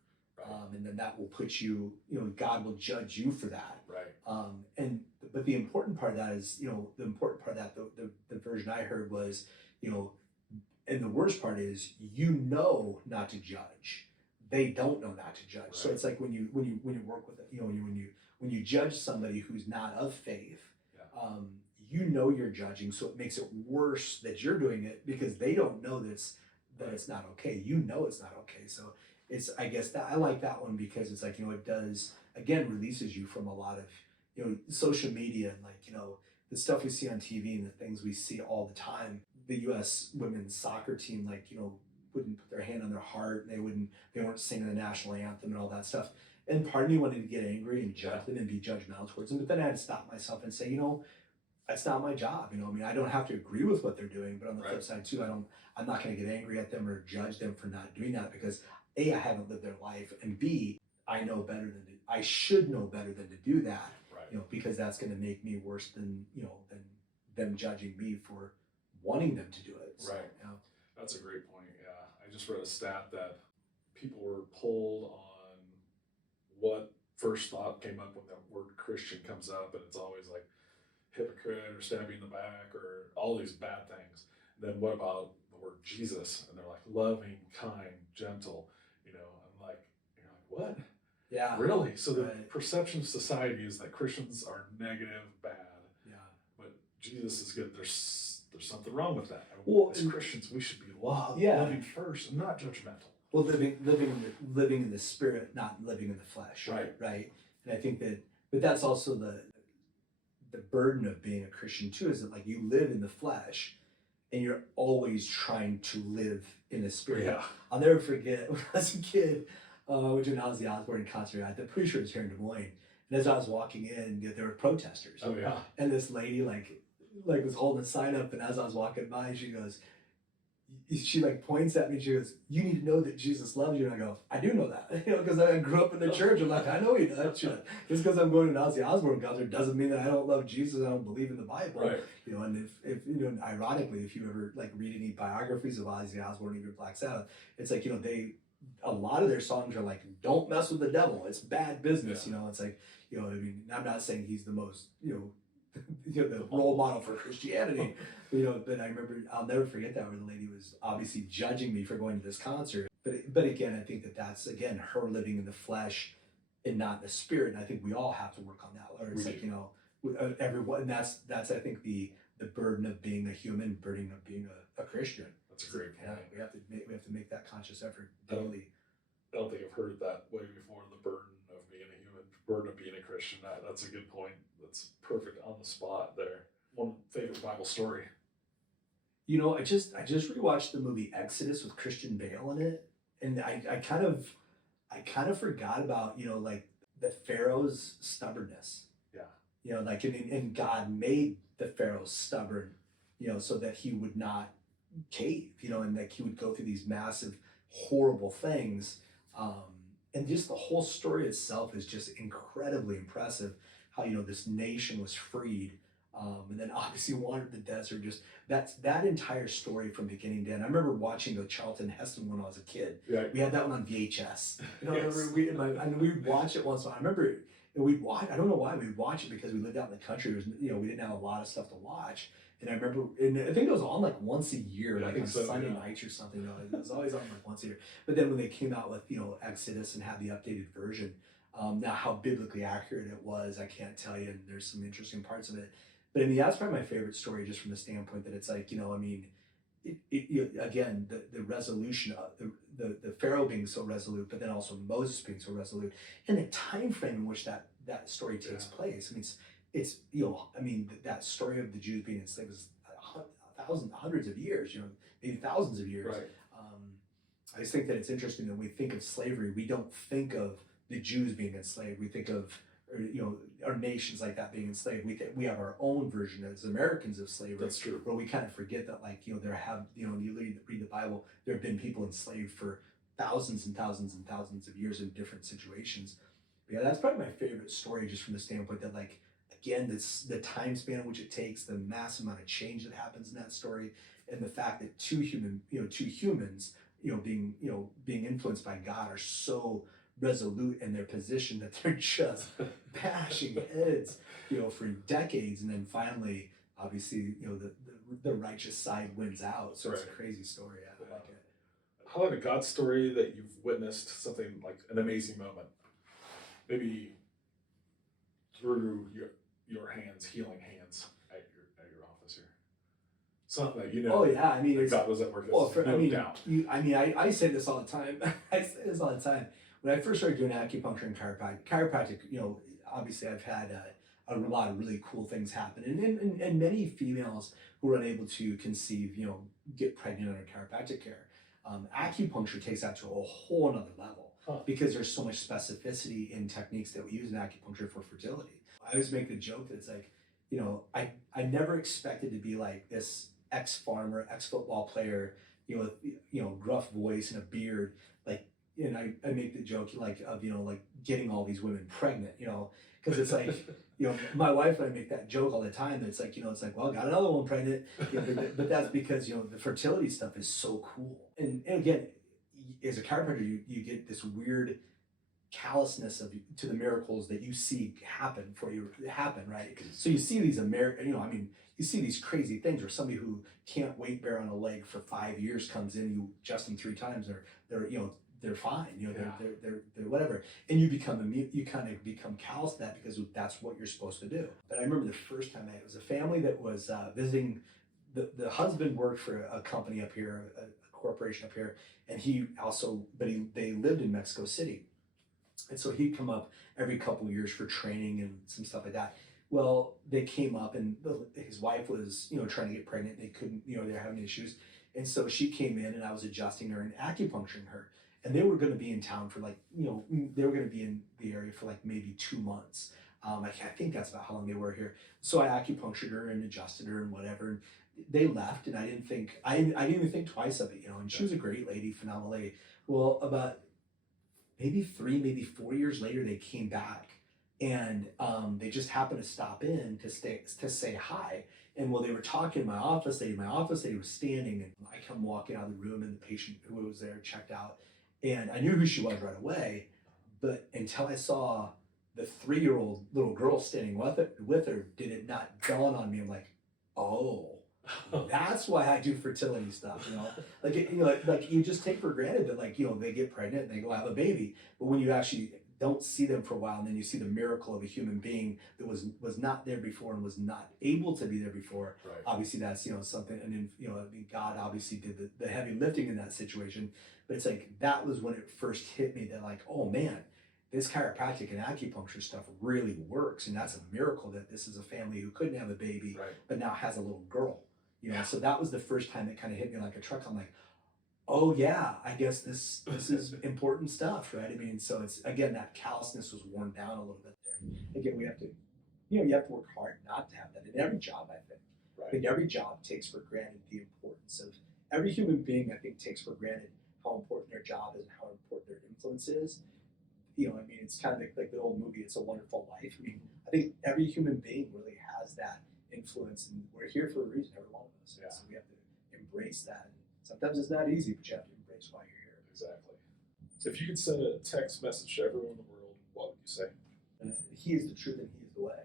and then that will put you, God will judge you for that. Right. But the important part of that is, the version I heard was, and the worst part is, not to judge. They don't know not to judge. Right. So it's like when you work with it, when you judge somebody who's not of faith, Yeah. You're judging, so it makes it worse that you're doing it because they don't know that it's not okay. It's not okay. So I guess that I like that one because it's like, it does, again, releases you from a lot of, social media and like, the stuff we see on TV and the things we see all the time. The U.S. women's soccer team, like, wouldn't put their hand on their heart. They weren't singing the national anthem and all that stuff. And part of me wanted to get angry and judge them and be judgmental towards them. But then I had to stop myself and say, that's not my job. I don't have to agree with what they're doing, but on the flip side too, I'm not going to get angry at them or judge them for not doing that because A, I haven't lived their life, and B, I should know better than to do that. Right. Because that's going to make me worse than them judging me for wanting them to do it. So, Right. Yeah. That's a great point. Yeah. I just read a stat that people were polled on what first thought came up when the word Christian comes up, and it's always like hypocrite or stab you in the back or all these bad things. Then what about the word Jesus? And they're like loving, kind, gentle. I'm like, you're like, what? Yeah. Really? So the Right. perception of society is that Christians are negative, bad. Yeah. But Jesus is good. There's something wrong with that. Well, as Christians, we should be Yeah. loving first and not judgmental. Well, living in the spirit, not living in the flesh. Right. Right. And I think but that's also the burden of being a Christian too, is that like you live in the flesh and you're always trying to live in the spirit. Yeah. I'll never forget when I was a kid, went to an Ozzy Osbourne concert at the pretty sure it's here in Des Moines. And as I was walking in, there were protesters. Oh yeah. And this lady like was holding a sign up, and as I was walking by, she goes, she like points at me. She goes, "You need to know that Jesus loves you." And I go, "I do know that, because I grew up in the church." I'm like, "I know he does." Just because I'm going to an Ozzy Osbourne concert doesn't mean that I don't love Jesus. I don't believe in the Bible. Right. And if ironically, if you ever like read any biographies of Ozzy Osbourne, even Black Sabbath, it's like, a lot of their songs are like, "Don't mess with the devil. It's bad business." Yeah. It's like, I mean, I'm not saying he's the most, the role model for Christianity. But I remember, I'll never forget that, where the lady was obviously judging me for going to this concert. But again, I think that's again her living in the flesh and not in the spirit. And I think we all have to work on that. Or it's like, everyone. And that's I think the burden of being a human, burden of being a Christian. That's a great point. Yeah, we have to make that conscious effort daily. I don't think I've heard it that way before. The burden of being a human, burden of being a Christian. That's a good point. That's perfect on the spot there. One favorite Bible story. I just rewatched the movie Exodus with Christian Bale in it, and I kind of forgot about like the Pharaoh's stubbornness. Yeah. And God made the Pharaoh stubborn, so that he would not cave, and like he would go through these massive, horrible things. And just the whole story itself is just incredibly impressive. How this nation was freed. And then obviously wandered the desert. Just that entire story from beginning to end. I remember watching the Charlton Heston one when I was a kid. Yeah. We had that one on VHS. Yes. We'd watch it once. I remember we'd watch. I don't know why we'd watch it, because we lived out in the country. It was, we didn't have a lot of stuff to watch. And I remember, and I think it was on like once a year, like on Sunday nights or something. It was always on like once a year. But then when they came out with Exodus and had the updated version, now how biblically accurate it was, I can't tell you. And there's some interesting parts of it. But that's probably my favorite story, just from the standpoint that it's like, again, the resolution of the Pharaoh being so resolute, but then also Moses being so resolute, and the time frame in which that story takes place. I mean, it's that story of the Jews being enslaved is hundreds of years, maybe thousands of years. Right. I just think that it's interesting that when we think of slavery, we don't think of the Jews being enslaved. We think of our nations like that being enslaved. We have our own version as Americans of slavery. That's true. But we kind of forget that, like, there have, you read the Bible, there have been people enslaved for thousands and thousands and thousands of years in different situations. But yeah, that's probably my favorite story, just from the standpoint that, like, again, the time span in which it takes, the massive amount of change that happens in that story, and the fact that two humans, being influenced by God, are so resolute in their position that they're just bashing heads, for decades, and then finally, obviously, the righteous side wins out. So it's a crazy story. I like it. How about a God story that you've witnessed, something like an amazing moment, maybe through your hands, healing hands at your office here? Something that Oh yeah, I mean, God was at work. Well, I say this all the time. I say this all the time. When I first started doing acupuncture and chiropractic, obviously I've had a lot of really cool things happen, and many females who are unable to conceive, get pregnant under chiropractic care. Acupuncture takes that to a whole another level, because there's so much specificity in techniques that we use in acupuncture for fertility. I always make the joke that it's like, I never expected to be like this ex-farmer, ex-football player, with gruff voice and a beard, like. And I make the joke of getting all these women pregnant, because it's like, my wife and I make that joke all the time. That it's like, well, got another one pregnant, but that's because the fertility stuff is so cool. And again, as a chiropractor, you get this weird callousness to the miracles that you see happen, right? So you see these you see these crazy things where somebody who can't weight bear on a leg for 5 years comes in, you adjust them 3 times, they're fine, they're whatever, and you kind of become callous to that, because that's what you're supposed to do. But I remember the first time it was a family that was visiting. The husband worked for a company up here, a corporation up here, and they lived in Mexico City, and so he'd come up every couple of years for training and some stuff like that. Well, they came up, and his wife was trying to get pregnant. They couldn't, they were having issues, and so she came in, and I was adjusting her and acupuncturing her. And they were going to be in town for they were going to be in the area for maybe 2 months. I think that's about how long they were here. So I acupunctured her and adjusted her and whatever. they left, and I didn't even think twice of it, and she was a great lady, phenomenal lady. Well, about maybe 3, maybe 4 years later, they came back, and they just happened to stop in to say hi. And while they were talking, my office lady was standing, and I come walking out of the room, and the patient who was there checked out, and I knew who she was right away, but until I saw the 3-year-old little girl standing with her, did it not dawn on me? I'm like, oh, that's why I do fertility stuff, like you just take for granted that, like, they get pregnant and they go have a baby, but when you actually don't see them for a while, and then you see the miracle of a human being that was not there before and was not able to be there before. Right. Obviously, that's something, and then I mean, God obviously did the heavy lifting in that situation, but it's like that was when it first hit me that, like, oh man, this chiropractic and acupuncture stuff really works, and that's a miracle that this is a family who couldn't have a baby, Right. but now has a little girl. So that was the first time it kind of hit me like a truck. I'm like, oh yeah, I guess this is important stuff, right? I mean, so it's, again, that callousness was worn down a little bit there. Again, we have to, you have to work hard not to have that in every job. I think. Right. I think every job takes for granted the importance of every human being. I think takes for granted how important their job is and how important their influence is. I mean, it's kind of like the old movie, It's a Wonderful Life. I mean, I think every human being really has that influence, and we're here for a reason, every one of us. Yeah. So we have to embrace that. And sometimes it's not easy, but you have to embrace why you're here. Exactly. So if you could send a text message to everyone in the world, what would you say? He is the truth and he is the way.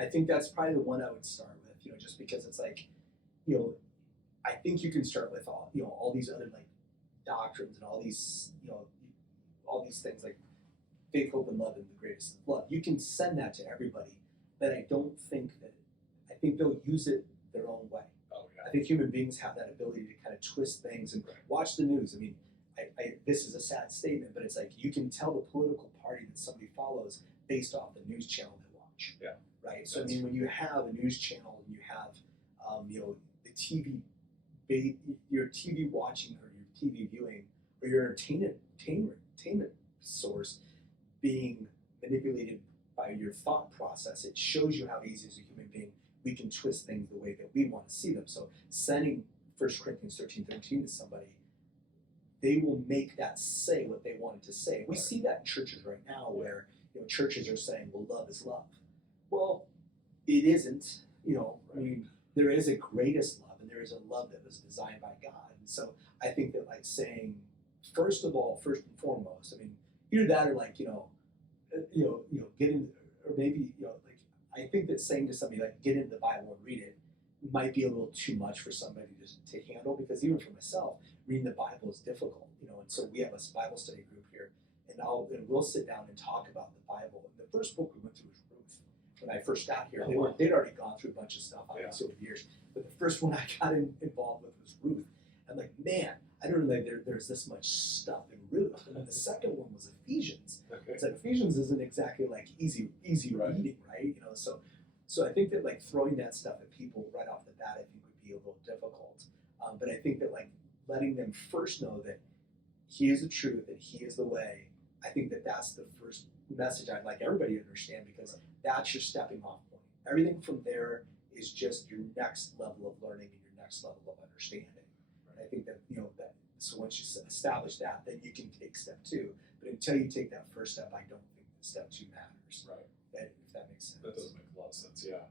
I think that's probably the one I would start with, just because it's like, I think you can start with all these other, like, doctrines and all these, all these things like faith, hope, and love, and the greatest of love. You can send that to everybody, but I think they'll use it their own way. Oh, yeah. I think human beings have that ability to kind of twist things and watch the news. I mean, this is a sad statement, but it's like you can tell the political party that somebody follows based off the news channel they watch. Yeah. Right. So I mean, when you have a news channel and you have, the TV, your TV watching or your TV viewing or your entertainment source being manipulated by your thought process, it shows you how easy as a human being we can twist things the way that we want to see them. So sending 1 Corinthians 13:13 to somebody, they will make that say what they wanted to say. We see that in churches right now where churches are saying, well, love is love. Well, it isn't. I mean, there is a greatest love, and there is a love that was designed by God. And so I think that, like, saying, first and foremost, I mean, either that or, like, get in, or maybe, like, I think that saying to somebody, like, get into the Bible and read it might be a little too much for somebody to handle, because even for myself, reading the Bible is difficult, and so we have a Bible study group here, and we'll sit down and talk about the Bible. And the first book we went through was Ruth. When I first got here, they'd already gone through a bunch of stuff obviously over the years, but the first one I got involved with was Ruth. I'm like, man, I didn't realize there's this much stuff in Ruth. And then the second one was Ephesians. Okay. It's like Ephesians isn't exactly like easy reading, right? So I think that, like, throwing that stuff at people right off the bat, I think would be a little difficult. But I think that, like, letting them first know that He is the truth and He is the way, I think that that's the first message I'd like everybody to understand, because that's your stepping off point. Everything from there is just your next level of learning and your next level of understanding. And I think that, so once you establish that, then you can take step 2. But until you take that first step, I don't think that step 2 matters. Right. If that makes sense. That does make a lot of sense, yeah.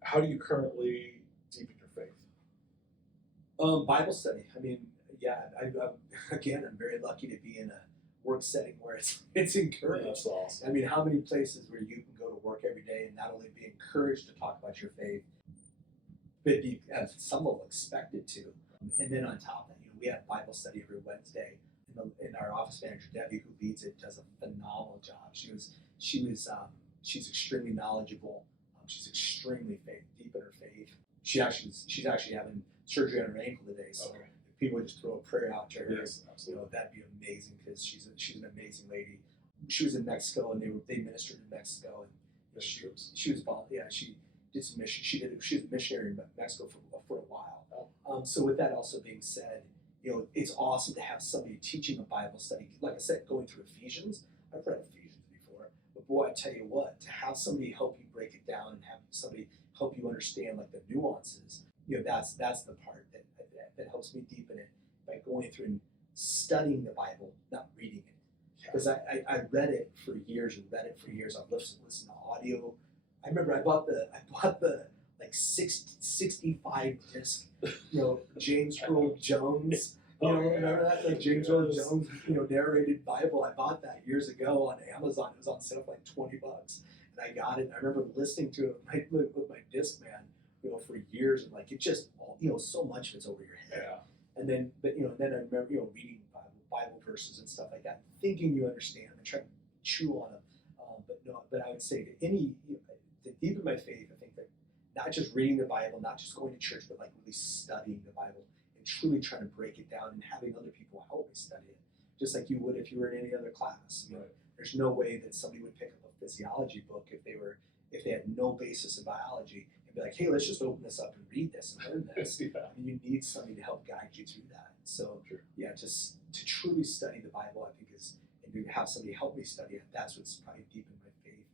How do you currently deepen your faith? Bible study. I mean, yeah, I'm very lucky to be in a work setting where it's encouraged. That's awesome. I mean, how many places where you can go to work every day and not only be encouraged to talk about your faith, but be at some level expected to. And then on top of that, we have Bible study every Wednesday. And our office manager Debbie, who leads it, does a phenomenal job. She's extremely knowledgeable. She's extremely deep in her faith. She's actually having surgery on her ankle today. So if people would just throw a prayer out to her, yes, that'd be amazing, because she's an amazing lady. She was in Mexico, and they ministered in Mexico, and she was she did some mission. She was a missionary in Mexico for a while. So with that also being said, it's awesome to have somebody teaching a Bible study. Like I said, going through Ephesians, I've read Ephesians before, but boy, I tell you what, to have somebody help you break it down and have somebody help you understand, like, the nuances, that's the part that helps me deepen it by going through and studying the Bible, not reading it. Because I read it for years and read it for years. I've listened to audio. I remember I bought the like 65 disc, James Earl Jones. Remember that? Like James Earl Jones, narrated Bible. I bought that years ago on Amazon. It was on sale for like $20. And I got it. I remember listening to it with my Discman, for years, and like it just, so much of it's over your head. Yeah. And then, then I remember, reading Bible verses and stuff like that, thinking you understand and trying to chew on them. But I would say to to deepen my faith, I think that not just reading the Bible, not just going to church, but like really studying the Bible and truly trying to break it down and having other people help me study it, just like you would if you were in any other class. Right. There's no way that somebody would pick up a physiology book if they had no basis in biology and be like, hey, let's just open this up and read this and learn this. Yeah. I mean, you need somebody to help guide you through that. So Sure. just to truly study the Bible, I think and to have somebody help me study it, that's what's probably deepened my faith.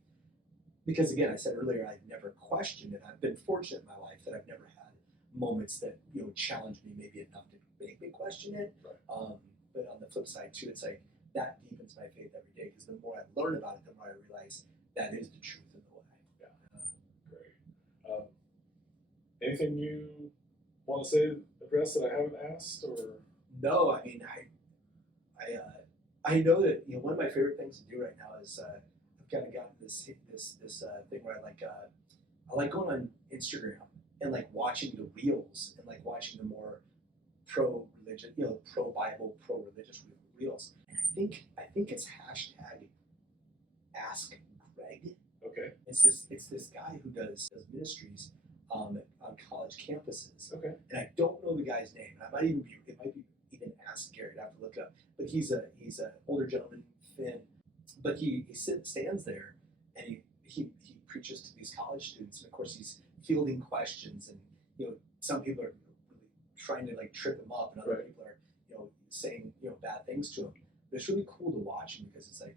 Because again, I said earlier, I've never questioned it. I've been fortunate in my life that I've never had moments that challenged me maybe enough to make me question it. Right. But on the flip side too, it's like that deepens my faith every day because the more I learn about it, the more I realize that is the truth in the way. Yeah. Great. Anything you want to say, address that I haven't asked, or? No, I mean, I know that one of my favorite things to do right now is I've kind of gotten this thing where I like going on Instagram and like watching the reels and like watching the more pro religion, pro Bible, pro religious reels. And I think it's hashtag Ask Greg. Okay. It's this guy who does ministries on college campuses. Okay. And I don't know the guy's name. It might be even Ask Gary. I have to look it up. But he's a older gentleman, thin. But he stands there and he preaches to these college students. And of course he's fielding questions, and some people are really trying to like trip him up, and other people are saying bad things to him. But it's really cool to watch him because it's like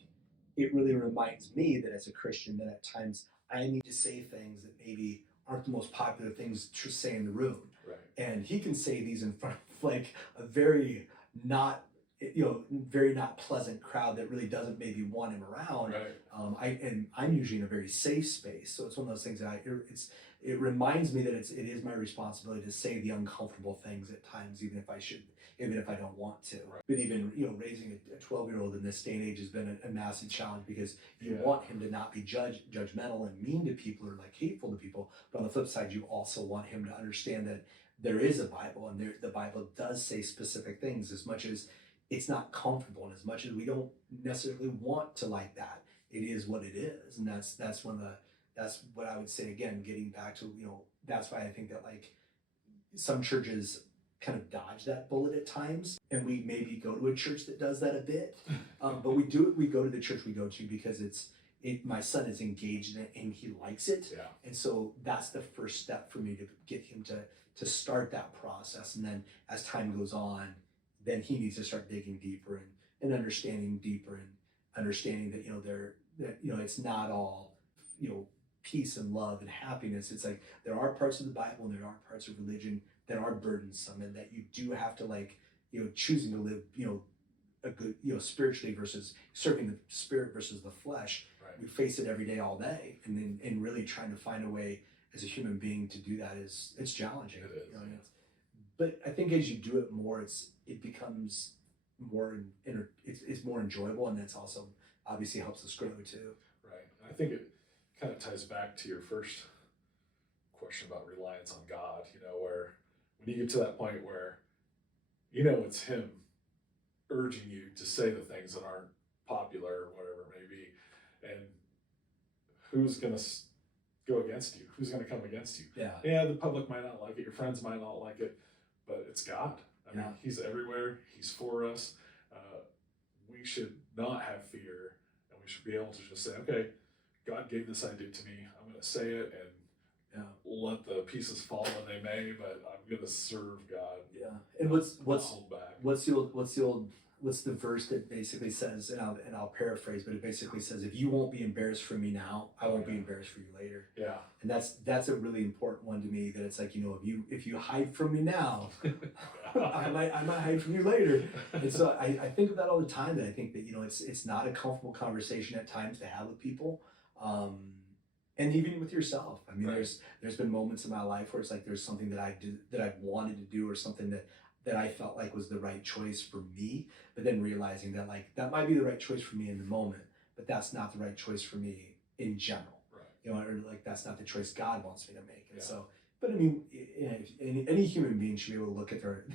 it really reminds me that as a Christian that at times I need to say things that maybe aren't the most popular things to say in the room. Right. And he can say these in front of like a very not pleasant crowd that really doesn't maybe want him around. Right. I'm usually in a very safe space, so it's one of those things that it reminds me that it is my responsibility to say the uncomfortable things at times, even if I don't want to. Right. But even raising a 12-year-old in this day and age has been a massive challenge because you want him to not be judgmental and mean to people or like hateful to people. But on the flip side, you also want him to understand that there is a Bible, and the Bible does say specific things, as much as it's not comfortable and as much as we don't necessarily want to like that. It is what it is, and that's what I would say. Again, getting back to that's why I think that like some churches kind of dodge that bullet at times, and we maybe go to a church that does that a bit, but we go to the church we go to because my son is engaged in it and he likes it. Yeah. And so that's the first step for me to get him to start that process, and then as time goes on, then he needs to start digging deeper and understanding deeper, and understanding that it's not all peace and love and happiness. It's like there are parts of the Bible and there are parts of religion that are burdensome, and that you do have to choosing to live a good spiritually versus serving the spirit versus the flesh. Right. We face it every day, all day, and really trying to find a way as a human being to do that it's challenging. It is. But I think as you do it more, it becomes more it's more enjoyable, and it's also obviously helps us grow too. Right. And I think it kind of ties back to your first question about reliance on God, where when you get to that point where it's him urging you to say the things that aren't popular or whatever it may be, and who's going to go against you? Who's going to come against you? Yeah, the public might not like it, your friends might not like it, but it's God. I mean, he's everywhere. He's for us. We should not have fear, and we should be able to just say, okay, God gave this idea to me. I'm going to say it, and let the pieces fall when they may, but I'm going to serve God. Yeah. And what's hold back. What's the old what's the verse that basically says, and I'll paraphrase, but it basically says, if you won't be embarrassed for me now, I won't be embarrassed for you later. Yeah. And that's a really important one to me, that it's like, you know, if you hide from me now, I might hide from you later. And so I think of that all the time, that I think that, you know, it's not a comfortable conversation at times to have with people. And even with yourself. I mean, there's been moments in my life where it's like there's something that I did that I wanted to do, or something that I felt like was the right choice for me, but then realizing that like that might be the right choice for me in the moment, but that's not the right choice for me in general. Right. You know, or like that's not the choice God wants me to make. And so, but I mean, any human being should be able to look at their,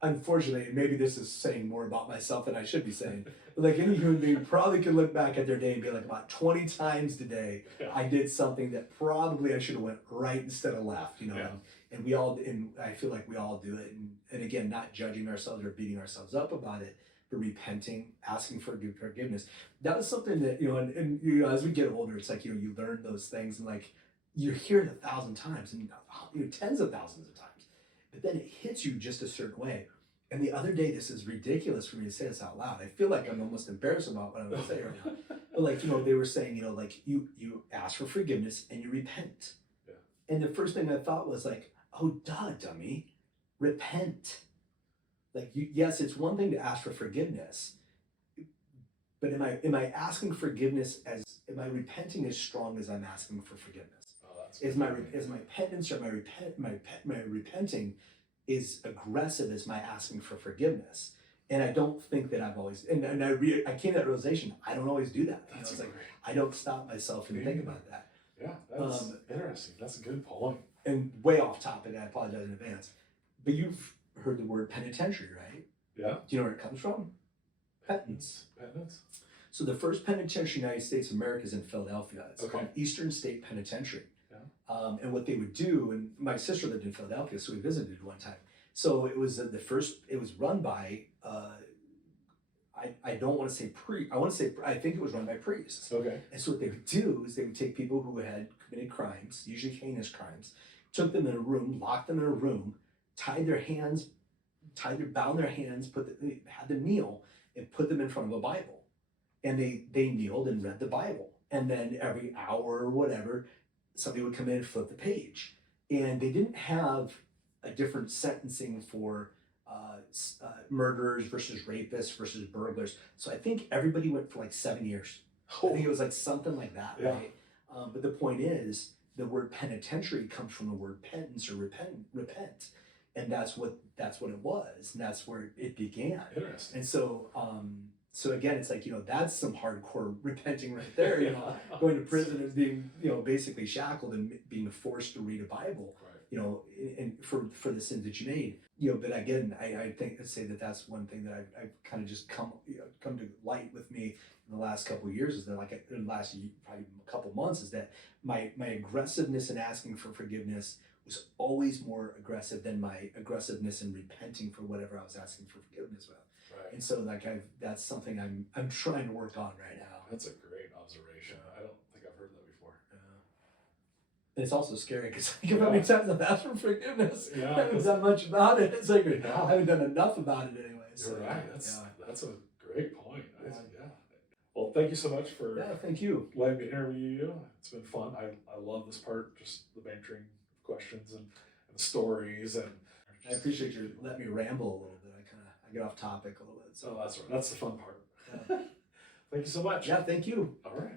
unfortunately, maybe this is saying more about myself than I should be saying, but like any human being probably could look back at their day and be like, about 20 times today, I did something that probably I should have went right instead of left, you know. And we all, and I feel like we all do it. And again, not judging ourselves or beating ourselves up about it, but repenting, asking for forgiveness. That was something that, you know, and you know, as we get older, it's like, you know, you learn those things, and like you hear it 1,000 times, and you know, tens of thousands of times, but then it hits you just a certain way. And the other day, this is ridiculous for me to say this out loud. I feel like I'm almost embarrassed about what I'm going to say right now. But like, you know, they were saying, you know, like you ask for forgiveness and you repent. Yeah. And the first thing I thought was like, oh, duh, dummy, repent. Like, yes, it's one thing to ask for forgiveness, but am I asking forgiveness am I repenting as strong as I'm asking for forgiveness? Oh, is my penance or my repenting is aggressive as my asking for forgiveness? And I don't think that I've always, and I came to that realization, I don't always do that. I was like, I don't stop myself and think about that. Yeah, that's interesting. That's a good point. And way off topic, I apologize in advance, but you've heard the word penitentiary, right? Yeah. Do you know where it comes from? Penance. Penance? So the first penitentiary in the United States of America is in Philadelphia. It's called Eastern State Penitentiary. Yeah. And what they would do, and my sister lived in Philadelphia, so we visited one time. So it was it was run by, I don't want to say I think it was run by priests. Okay. And so what they would do is they would take people who had committed crimes, usually heinous crimes, took them in a room, locked them in a room, bound their hands, had them kneel and put them in front of a Bible. And they kneeled and read the Bible. And then every hour or whatever, somebody would come in and flip the page. And they didn't have a different sentencing for murderers versus rapists versus burglars. So I think everybody went for like 7 years. I think it was like something like that, right? But the point is, the word penitentiary comes from the word penance or repent. And that's what it was, and that's where it began. Interesting. And so, so again, it's like, you know, that's some hardcore repenting right there. You know, going to prison and being, you know, basically shackled and being forced to read a Bible. Right. You know, and for the sins that you made. You know, but again, I think I'd say that's one thing that I've kind of just come to light with me in the last couple of years, is that like in the last probably couple months, is that my aggressiveness in asking for forgiveness was always more aggressive than my aggressiveness in repenting for whatever I was asking for forgiveness with. Right. And so like that's something I'm trying to work on right now. That's a great observation. I don't think I've heard that before. And it's also scary because like, how many times I've asked for forgiveness, I haven't done much about it. It's like I haven't done enough about it anyway. So, you're right. That's a great point. Yeah. Well, thank you so much for thank you. letting me interview you. It's been fun. I love this part, just the bantering questions and the stories, and I appreciate you letting me ramble a little bit. I get off topic a little bit. So that's right. That's the fun part. Thank you so much. Yeah, thank you. All right.